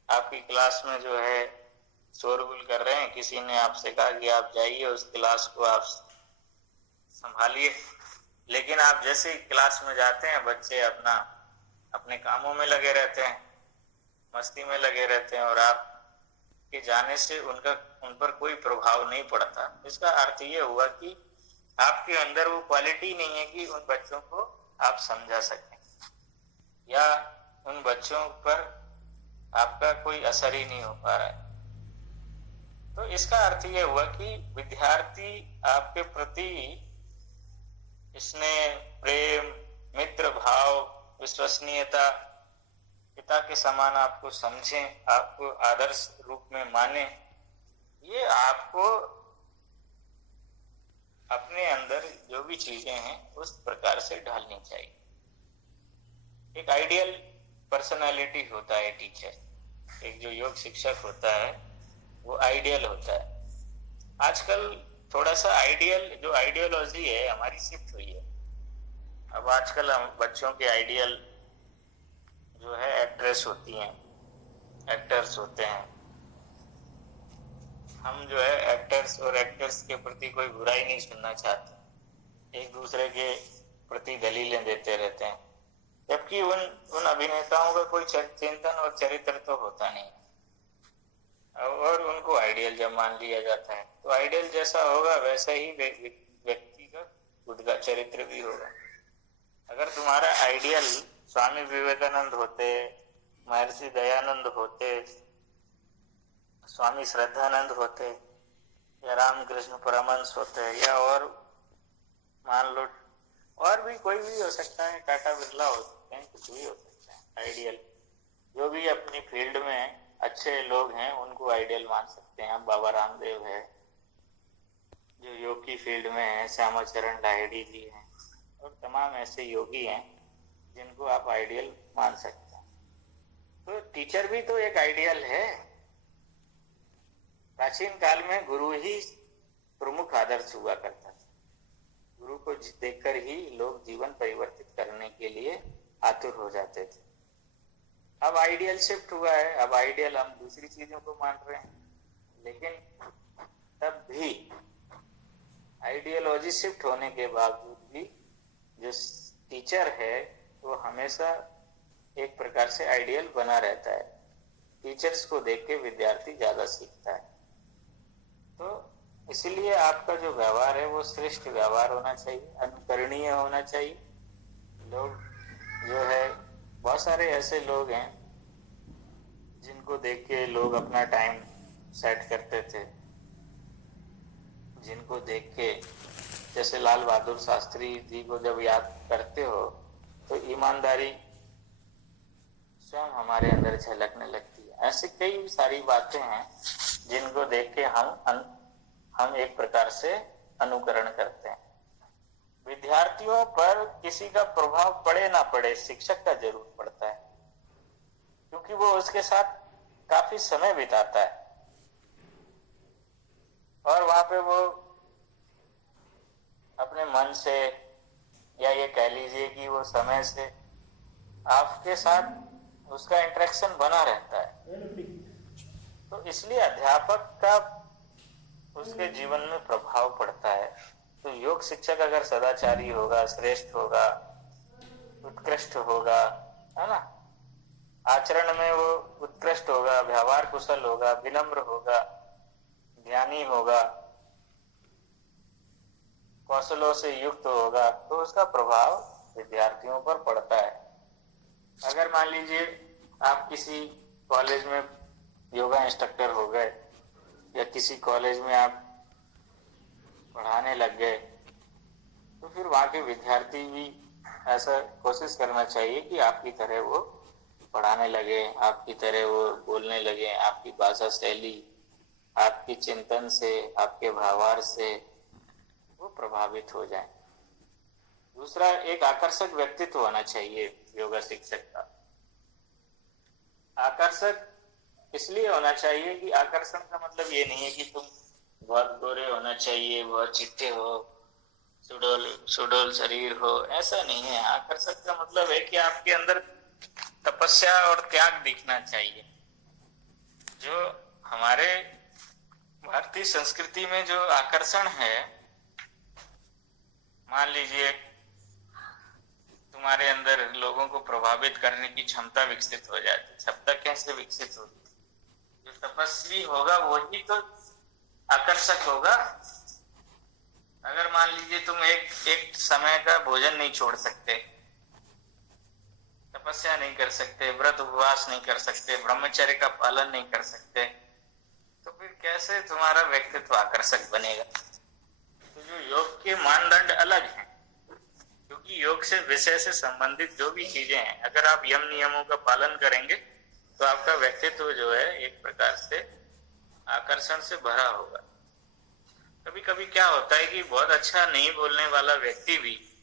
आपकी क्लास में जो है शोरगुल कर रहे हैं, किसी ने आपसे कहा कि आप जाइए उस क्लास को आप संभालिए, लेकिन आप जैसे ही क्लास में जाते हैं बच्चे अपना अपने कामों में लगे रहते हैं, मस्ती में लगे रहते हैं, और आप के जाने से उन पर कोई प्रभाव नहीं पड़ता। इसका अर्थ ये हुआ कि आपके अंदर वो क्वालिटी नहीं है कि उन बच्चों को आप समझा सकें, या उन बच्चों पर आपका कोई असर ही नहीं हो पा रहा है। तो इसका अर्थ यह हुआ कि विद्यार्थी आपके प्रति स्नेह, प्रेम, मित्र भाव, विश्वसनीयता, पिता के समान आपको समझें, आपको आदर्श रूप में माने, ये आपको अपने अंदर जो भी चीजें हैं उस प्रकार से ढालनी चाहिए। एक आइडियल पर्सनालिटी होता है टीचर, एक जो योग शिक्षक होता है वो आइडियल होता है। आजकल थोड़ा सा जो आइडियोलॉजी है हमारी शिफ्ट हुई है। अब आजकल हम बच्चों के आइडियल जो है एक्ट्रेस होती हैं, एक्टर्स होते हैं। हम जो है एक्टर्स और एक्टर्स के प्रति कोई बुराई नहीं सुनना चाहते, एक दूसरे के प्रति दलीलें देते रहते हैं, जबकि उन अभिनेताओं का कोई चिंतन और चरित्र तो होता नहीं, और उनको आइडियल जब मान लिया जाता है तो आइडियल जैसा होगा वैसा ही व्यक्ति का खुद का चरित्र भी होगा। अगर तुम्हारा आइडियल स्वामी विवेकानंद होते, महर्षि दयानंद होते, स्वामी श्रद्धानंद होते, या रामकृष्ण परमहंस होते, या और मान लो और भी कोई भी हो सकता है, टाटा बिरला हो सकते हैं, कुछ भी हो सकता है। आइडियल जो भी अपनी फील्ड में अच्छे लोग हैं उनको आइडियल मान सकते हैं। बाबा रामदेव है जो योग की फील्ड में है, श्यामाचरण लाहिड़ी जी हैं, और तमाम ऐसे योगी हैं जिनको आप आइडियल मान सकते हैं। तो टीचर भी तो एक आइडियल है। प्राचीन काल में गुरु ही प्रमुख आदर्श हुआ करता था। गुरु को देखकर ही लोग जीवन परिवर्तित करने के लिए आतुर हो जाते थे। अब आइडियल शिफ्ट हुआ है, अब आइडियल हम दूसरी चीजों को मान रहे हैं, लेकिन तब भी आइडियोलॉजी शिफ्ट होने के बावजूद भी जो टीचर है वो हमेशा एक प्रकार से आइडियल बना रहता है। टीचर्स को देख के विद्यार्थी ज्यादा सीखता है। तो इसलिए आपका जो व्यवहार है वो श्रेष्ठ व्यवहार होना चाहिए, अनुकरणीय होना चाहिए। लोग जो है, बहुत सारे ऐसे लोग हैं जिनको देख के लोग अपना टाइम सेट करते थे, जिनको देख के, जैसे लाल बहादुर शास्त्री जी को जब याद करते हो तो ईमानदारी स्वयं हमारे अंदर झलकने लगती है। ऐसे कई सारी बातें हैं जिनको देख के हम एक प्रकार से अनुकरण करते हैं। विद्यार्थियों पर किसी का प्रभाव पड़े ना पड़े, शिक्षक का जरूर पड़ता है, क्योंकि वो उसके साथ काफी समय बिताता है और वहां पे वो अपने मन से, या ये कह लीजिए कि वो समय से आपके साथ उसका इंटरेक्शन बना रहता है। तो इसलिए अध्यापक का उसके जीवन में प्रभाव पड़ता है। तो योग शिक्षक अगर सदाचारी होगा, श्रेष्ठ होगा, उत्कृष्ट होगा, है ना, आचरण में वो उत्कृष्ट होगा, व्यवहार कुशल होगा, विनम्र होगा, ज्ञानी होगा, कौशलों से युक्त होगा, तो उसका प्रभाव विद्यार्थियों पर पड़ता है। अगर मान लीजिए आप किसी कॉलेज में योगा इंस्ट्रक्टर हो गए, या किसी कॉलेज में आप पढ़ाने लग गए, तो फिर वहां के विद्यार्थी भी ऐसा कोशिश करना चाहिए कि आपकी तरह वो पढ़ाने लगे, आपकी तरह वो बोलने लगे, आपकी भाषा शैली, आपकी चिंतन से, आपके व्यवहार से वो प्रभावित हो जाए। दूसरा, एक आकर्षक व्यक्तित्व होना चाहिए योगा शिक्षक का। आकर्षक इसलिए होना चाहिए कि आकर्षण का मतलब ये नहीं है कि तुम बहुत गोरे होना चाहिए, बहुत चिट्टे हो, सुडोल सुडोल शरीर हो, ऐसा नहीं है। आकर्षक का मतलब है कि आपके अंदर तपस्या और त्याग दिखना चाहिए। जो हमारे भारतीय संस्कृति में जो आकर्षण है, मान लीजिए तुम्हारे अंदर लोगों को प्रभावित करने की क्षमता विकसित हो जाती है। क्षमता कैसे विकसित होती है? जो तपस्वी होगा वही तो आकर्षक होगा। अगर मान लीजिए तुम एक समय का भोजन नहीं छोड़ सकते, तपस्या नहीं कर सकते, व्रत उपवास नहीं कर सकते, ब्रह्मचर्य का पालन नहीं कर सकते, तो फिर कैसे तुम्हारा व्यक्तित्व आकर्षक बनेगा? तो जो योग के मानदंड अलग हैं, क्योंकि योग से विषय से संबंधित जो भी चीजें हैं, अगर आप यम नियमों का पालन करेंगे तो आपका व्यक्तित्व जो है एक प्रकार से आकर्षण से भरा होगा। कभी कभी क्या होता है कि बहुत अच्छा नहीं बोलने वाला व्यक्ति भी,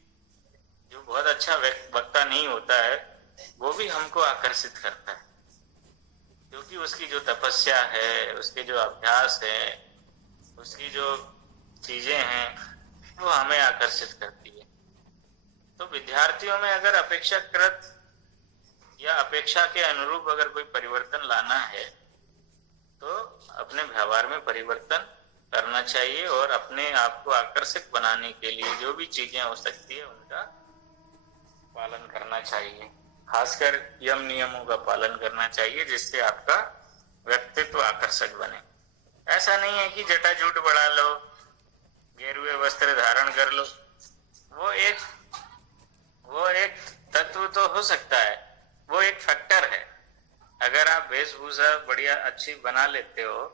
जो बहुत अच्छा वक्ता नहीं होता है, वो भी हमको आकर्षित करता है, क्योंकि उसकी जो तपस्या है, उसके जो अभ्यास है, उसकी जो चीजें हैं, वो हमें आकर्षित करती है। तो विद्यार्थियों में अगर अपेक्षाकृत या अपेक्षा के अनुरूप अगर कोई परिवर्तन लाना है तो अपने व्यवहार में परिवर्तन करना चाहिए और अपने आप को आकर्षक बनाने के लिए जो भी चीजें हो सकती है उनका पालन करना चाहिए। खासकर यम नियमों का पालन करना चाहिए, जिससे आपका व्यक्तित्व आकर्षक बने। ऐसा नहीं है कि जटाजूट बढ़ा लो, गेरुए वस्त्र धारण कर लो। वो एक तत्व तो हो सकता है, वो एक फैक्टर है। अगर आप वेशभूषा बढ़िया अच्छी बना लेते हो,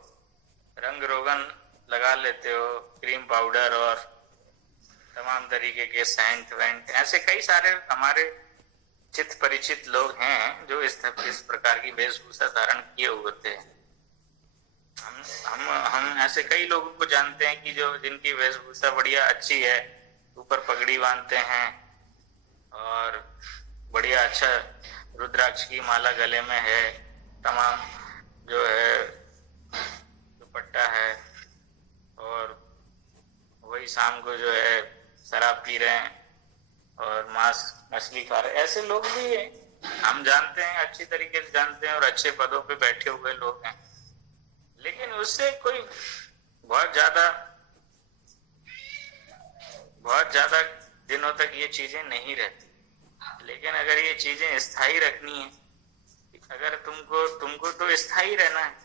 रंग रोगन लगा लेते हो, क्रीम पाउडर और तमाम तरीके के सेंट वेंट, ऐसे कई सारे हमारे चित परिचित लोग हैं जो इस प्रकार की वेशभूषा धारण किए हुए थे। हम ऐसे कई लोगों को जानते हैं कि जो जिनकी वेशभूषा बढ़िया अच्छी है, ऊपर पगड़ी बांधते हैं और बढ़िया अच्छा रुद्राक्ष की माला गले में है, तमाम जो है दुपट्टा है, और वही शाम को जो है शराब पी रहे हैं और मांस मछली खा रहे हैं। ऐसे लोग भी हैं, हम जानते हैं, अच्छी तरीके से जानते हैं, और अच्छे पदों पे बैठे हुए लोग हैं। लेकिन उससे कोई बहुत ज्यादा दिनों तक ये चीजें नहीं रहती। लेकिन अगर ये चीजें स्थायी रखनी है, अगर तुमको तो स्थायी रहना है,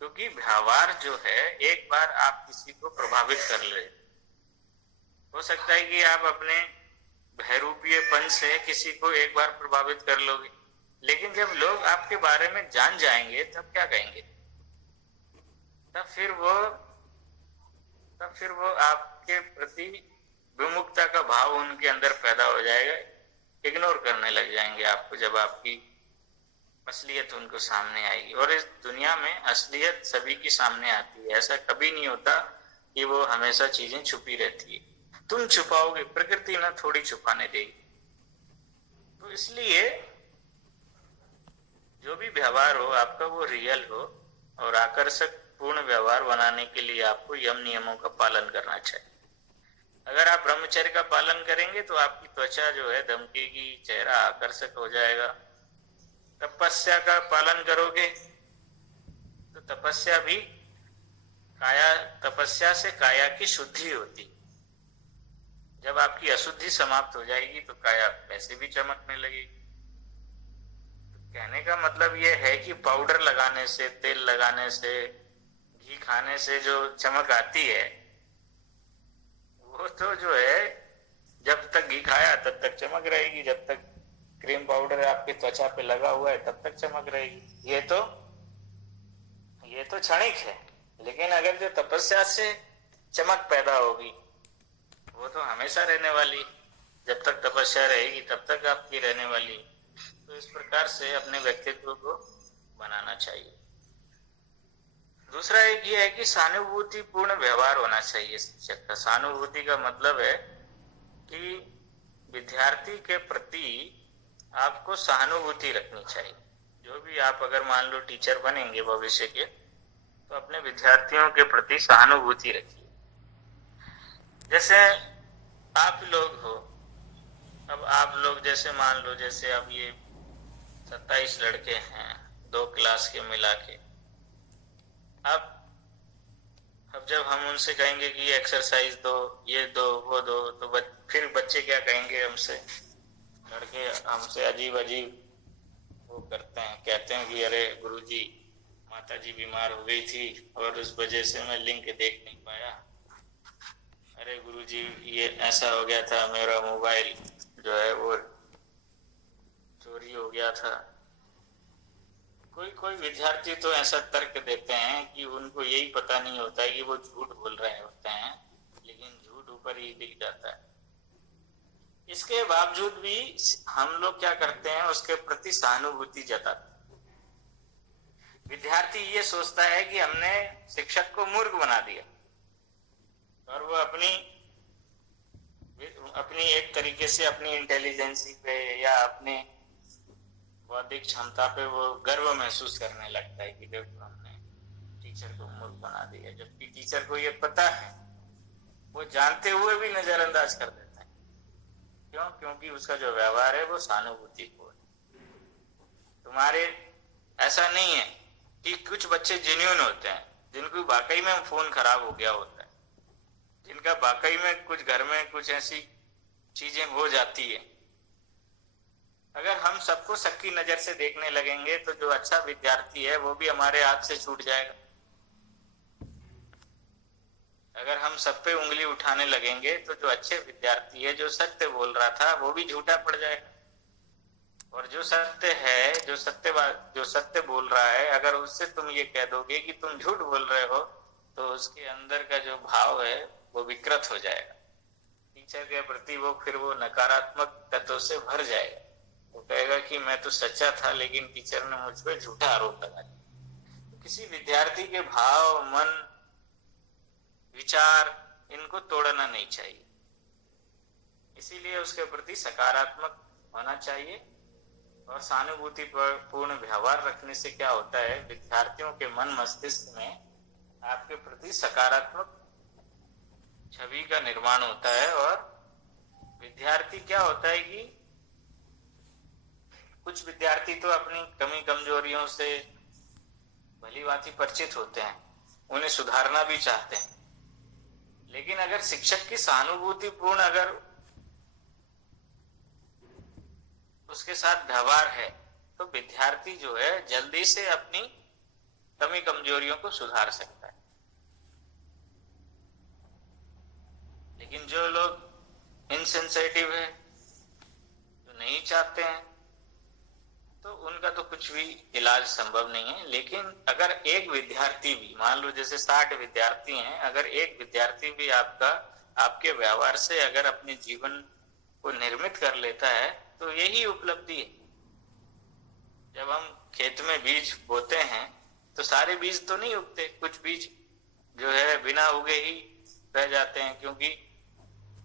क्योंकि व्यवहार जो है, एक बार आप किसी को प्रभावित कर ले, हो सकता है कि आप अपने बहरूपीयपन से किसी को एक बार प्रभावित कर लोगे, लेकिन जब लोग आपके बारे में जान जाएंगे तब क्या कहेंगे? तब फिर वो आपके प्रति विमुखता का भाव उनके अंदर पैदा हो जाएगा, इग्नोर करने लग जाएंगे आपको, जब आपकी असलियत उनको सामने आएगी। और इस दुनिया में असलियत सभी की सामने आती है, ऐसा कभी नहीं होता कि वो हमेशा चीजें छुपी रहती है। तुम छुपाओगे, प्रकृति ना थोड़ी छुपाने देगी। तो इसलिए जो भी व्यवहार हो आपका, वो रियल हो, और आकर्षक पूर्ण व्यवहार बनाने के लिए आपको यम नियमों का पालन करना चाहिए। अगर आप ब्रह्मचर्य का पालन करेंगे तो आपकी त्वचा जो है दमकेगी, चेहरा आकर्षक हो जाएगा। तपस्या का पालन करोगे तो तपस्या से काया की शुद्धि होती। जब आपकी अशुद्धि समाप्त हो जाएगी तो काया वैसे भी चमकने लगेगी। कहने का मतलब यह है कि पाउडर लगाने से, तेल लगाने से, घी खाने से जो चमक आती है, वो तो जो है जब तक घी खाया तब तक चमक रहेगी, जब तक क्रीम पाउडर आपकी त्वचा पे लगा हुआ है तब तक चमक रहेगी। ये तो क्षणिक है। लेकिन अगर जो तपस्या से चमक पैदा होगी वो तो हमेशा रहने वाली, जब तक तपस्या रहेगी तब तक आपकी रहने वाली। तो इस प्रकार से अपने व्यक्तित्व को बनाना चाहिए। दूसरा एक ये है कि सहानुभूति पूर्ण व्यवहार होना चाहिए शिक्षक का। सहानुभूति का मतलब है कि विद्यार्थी के प्रति आपको सहानुभूति रखनी चाहिए। जो भी आप अगर मान लो टीचर बनेंगे भविष्य के, तो अपने विद्यार्थियों के प्रति सहानुभूति रखिए। जैसे आप लोग हो, अब आप लोग जैसे मान लो, जैसे अब ये 27 लड़के हैं, 2 क्लास के मिला के। अब जब हम उनसे कहेंगे कि एक्सरसाइज दो, ये दो, वो दो, तो फिर बच्चे क्या कहेंगे हमसे? लड़के हमसे अजीब अजीब वो करते हैं, कहते हैं कि अरे गुरुजी, माता जी बीमार हो गई थी और उस वजह से मैं लिंक देख नहीं पाया। अरे गुरुजी, ये ऐसा हो गया था, मेरा मोबाइल जो है वो चोरी हो गया था। कोई कोई विद्यार्थी तो ऐसा तर्क देते हैं कि उनको यही पता नहीं होता है कि वो झूठ बोल रहे होते हैं, लेकिन झूठ ऊपर ही दिख जाता है। इसके बावजूद भी हम लोग क्या करते हैं, उसके प्रति सहानुभूति जताते हैं। विद्यार्थी ये सोचता है कि हमने शिक्षक को मूर्ख बना दिया और वो अपनी एक तरीके से अपनी इंटेलिजेंसी पे या अपने बौद्धिक क्षमता पे वो गर्व महसूस करने लगता है कि देखो हमने टीचर को मूर्ख बना दिया, जबकि टीचर को ये पता है, वो जानते हुए भी नजरअंदाज कर देता है। क्यों? क्योंकि उसका जो व्यवहार है वो सहानुभूतिपूर्ण है। तुम्हारे ऐसा नहीं है कि कुछ बच्चे जेन्युइन होते हैं, जिनको वाकई में फोन खराब हो गया होता है, जिनका वाकई में कुछ घर में कुछ ऐसी चीजें हो जाती है। अगर हम सबको सबकी नजर से देखने लगेंगे तो जो अच्छा विद्यार्थी है वो भी हमारे हाथ से छूट जाएगा। अगर हम सब पे उंगली उठाने लगेंगे तो जो अच्छे विद्यार्थी है, जो सत्य बोल रहा था, वो भी झूठा पड़ जाएगा। और जो सत्य है, जो सत्य बोल रहा है, अगर उससे तुम ये कह दोगे कि तुम झूठ बोल रहे हो, तो उसके अंदर का जो भाव है वो विकृत हो जाएगा। टीचर के प्रति वो नकारात्मक तत्व से भर जाएगा। वो कहेगा कि मैं तो सच्चा था, लेकिन टीचर ने मुझ पर झूठा आरोप लगा दिया। तो किसी विद्यार्थी के भाव, मन, विचार, इनको तोड़ना नहीं चाहिए। इसीलिए उसके प्रति सकारात्मक होना चाहिए। और सहानुभूति पर पूर्ण व्यवहार रखने से क्या होता है, विद्यार्थियों के मन मस्तिष्क में आपके प्रति सकारात्मक छवि का निर्माण होता है। और विद्यार्थी क्या होता है कि कुछ विद्यार्थी तो अपनी कमी कमजोरियों से भली भांति परिचित होते हैं, उन्हें सुधारना भी चाहते हैं, लेकिन अगर शिक्षक की सहानुभूतिपूर्ण अगर उसके साथ व्यवहार है तो विद्यार्थी जो है जल्दी से अपनी कमी कमजोरियों को सुधार सकता है। लेकिन जो लोग इनसेंसिटिव है, जो नहीं चाहते हैं, तो उनका तो कुछ भी इलाज संभव नहीं है। लेकिन अगर एक विद्यार्थी भी, मान लो जैसे 60 विद्यार्थी हैं, अगर एक विद्यार्थी भी आपके व्यवहार से अगर अपने जीवन को निर्मित कर लेता है, तो यही उपलब्धि है। जब हम खेत में बीज बोते हैं तो सारे बीज तो नहीं उगते, कुछ बीज जो है बिना उगे ही रह जाते हैं, क्योंकि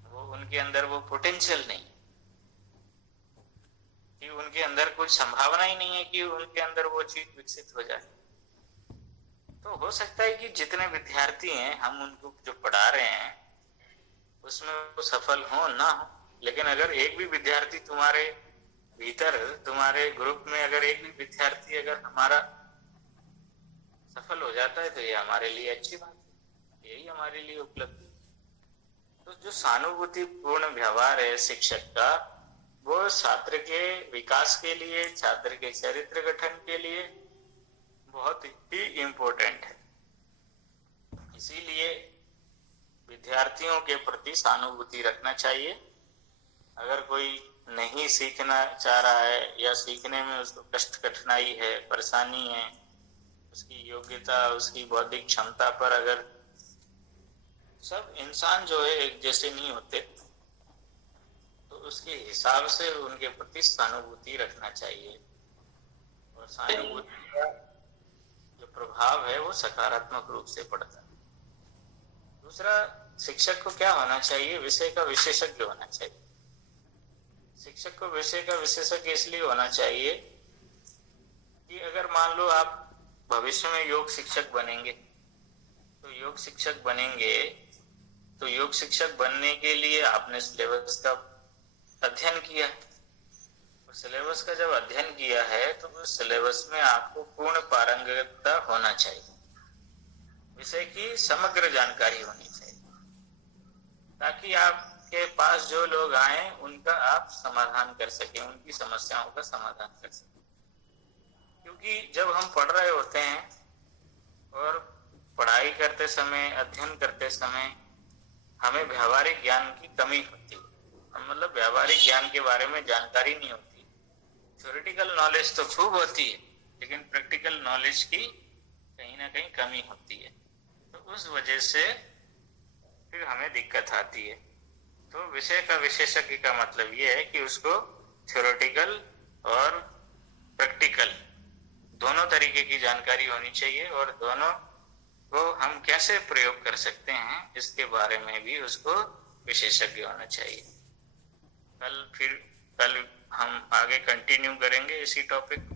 वो उनके अंदर वो पोटेंशियल नहीं, कि उनके अंदर कुछ संभावना ही नहीं है कि उनके अंदर वो चीज विकसित हो जाए। तो हो सकता है कि जितने विद्यार्थी हैं हम उनको जो पढ़ा रहे हैं उसमें वो सफल हो ना हो, लेकिन अगर एक भी विद्यार्थी तुम्हारे भीतर, तुम्हारे ग्रुप में अगर एक भी विद्यार्थी अगर हमारा सफल हो जाता है, तो ये हमारे लिए अच्छी बात है, यही हमारे लिए उपलब्धि। तो जो सहानुभूतिपूर्ण व्यवहार है शिक्षक का, वो छात्र के विकास के लिए, छात्र के चरित्र गठन के लिए बहुत ही इम्पोर्टेंट है। इसीलिए विद्यार्थियों के प्रति सहानुभूति रखना चाहिए। अगर कोई नहीं सीखना चाह रहा है या सीखने में उसको कष्ट, कठिनाई है, परेशानी है, उसकी योग्यता, उसकी बौद्धिक क्षमता पर, अगर सब इंसान जो है एक जैसे नहीं होते, तो उसके हिसाब से उनके प्रति सहानुभूति रखना चाहिए। और सहानुभूति का जो प्रभाव है वो सकारात्मक रूप से पड़ता है। दूसरा, शिक्षक को क्या होना चाहिए, विषय का विशेषज्ञ होना चाहिए। शिक्षक को विषय का विशेषज्ञ इसलिए होना चाहिए कि अगर मान लो आप भविष्य में योग शिक्षक बनेंगे, तो योग शिक्षक बनेंगे तो योग शिक्षक बनने के लिए आपने सिलेबस का अध्ययन किया है। सिलेबस का जब अध्ययन किया है तो उस सिलेबस में आपको पूर्ण पारंगतता होना चाहिए, विषय की समग्र जानकारी होनी चाहिए, ताकि आपके पास जो लोग आए उनका आप समाधान कर सके, उनकी समस्याओं का समाधान कर सके। क्योंकि जब हम पढ़ रहे होते हैं और पढ़ाई करते समय, अध्ययन करते समय हमें व्यावहारिक ज्ञान की कमी होती है, मतलब व्यावहारिक ज्ञान के बारे में जानकारी नहीं होती। थ्योरेटिकल नॉलेज तो खूब होती है, लेकिन प्रैक्टिकल नॉलेज की कहीं ना कहीं कमी होती है। तो उस वजह से फिर हमें दिक्कत आती है। तो विषय का विशेषज्ञ का मतलब ये है कि उसको थ्योरेटिकल और प्रैक्टिकल दोनों तरीके की जानकारी होनी चाहिए, और दोनों को हम कैसे प्रयोग कर सकते हैं इसके बारे में भी उसको विशेषज्ञ होना चाहिए। कल हम आगे कंटिन्यू करेंगे इसी टॉपिक को।